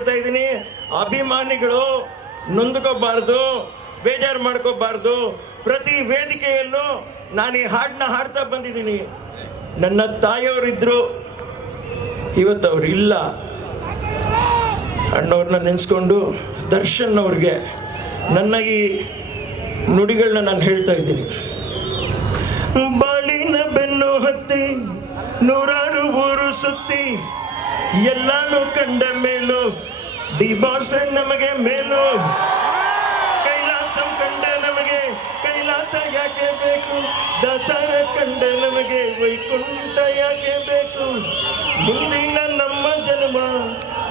ಇದ್ದೀನಿ. ಅಭಿಮಾನಿಗಳು ನೊಂದ್ಕೋಬಾರ್ದು, ಬೇಜಾರು ಮಾಡ್ಕೋಬಾರ್ದು. ಪ್ರತಿ ವೇದಿಕೆಯಲ್ಲೂ ನಾನು ಈ ಹಾಡನ್ನ ಹಾಡ್ತಾ ಬಂದಿದ್ದೀನಿ. ನನ್ನ ತಾಯಿಯವರಿದ್ರು, ಇವತ್ತು ಅವ್ರು ಇಲ್ಲ. ಅಣ್ಣವ್ರನ್ನ ನೆನೆಸ್ಕೊಂಡು ದರ್ಶನ್ ಅವ್ರಿಗೆ ನನ್ನ ಈ ನುಡಿಗಳನ್ನ ನಾನು ಹೇಳ್ತಾ ಇದ್ದೀನಿ. ಬಾಳಿನ ಬೆನ್ನು ಹತ್ತಿ, ನೂರಾರು ಊರು ಸುತ್ತಿ ಎಲ್ಲಾನು ಕಂಡ ಮೇಲು ಡಿ ಬಾಸ್ ನಮಗೆ ಮೇಲು. ಕೈಲಾಸ ಕಂಡ ನಮಗೆ, ಕೈಲಾಸ ಯಾಕೆ ಬೇಕು? ದಸರ ಕಂಡ ನಮಗೆ ವೈಕುಂಠ ಯಾಕೆ ಬೇಕು? ಮುಂದಿನ ನಮ್ಮ ಜನ್ಮ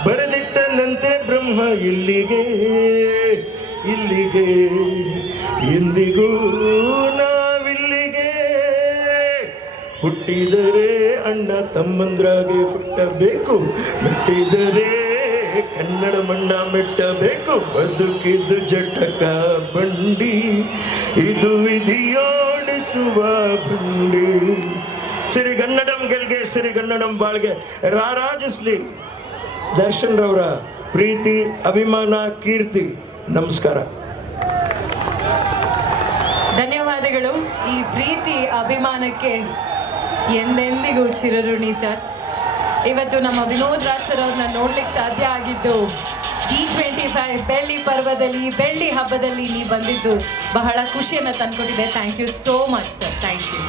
ಬರೆದಿಟ್ಟನಂತೆ ಬ್ರಹ್ಮ ಇಲ್ಲಿಗೆ ಇಲ್ಲಿಗೆ, ಎಂದಿಗೂ ಹುಟ್ಟಿದರೆ ಅಣ್ಣ ತಮ್ಮಂದ್ರಾಗೆ ಹುಟ್ಟಬೇಕು, ಮೆಟ್ಟಿದರೆ ಕನ್ನಡ ಮಣ್ಣ ಮೆಟ್ಟಬೇಕು ಬದುಕಿದು ಜಟಕ ಬಂಡಿ, ಇದು ವಿಧಿಯೋಡಿಸುವ ಬಂಡಿ. ಸಿರಿಗನ್ನಡಂ ಗೆಲ್ಗೆ, ಸಿರಿಗನ್ನಡಂ ಬಾಳ್ಗೆ, ರಾರಾಜಿಸ್ಲಿ. ದರ್ಶನ್ ರವರ ಪ್ರೀತಿ, ಅಭಿಮಾನ, ಕೀರ್ತಿ, ನಮಸ್ಕಾರ. ಧನ್ಯವಾದಗಳು. ಈ ಪ್ರೀತಿ, ಅಭಿಮಾನಕ್ಕೆ ಎಂದೆಂದಿಗೂ ಚಿರಋಣಿ ಸರ್. ಇವತ್ತು ನಮ್ಮ ವಿನೋದ್ ರಾಜ್ ಸರ್ ಅವ್ರನ್ನ ನೋಡ್ಲಿಕ್ಕೆ ಸಾಧ್ಯ ಆಗಿದ್ದು ಟಿ ಟ್ವೆಂಟಿ ಫೈವ್ ಬೆಳ್ಳಿ ಪರ್ವದಲ್ಲಿ, ಬೆಳ್ಳಿ ಹಬ್ಬದಲ್ಲಿ ನೀವು ಬಂದಿದ್ದು ಬಹಳ ಖುಷಿಯನ್ನು ತಂದುಕೊಟ್ಟಿದೆ. Thank you so much sir thank you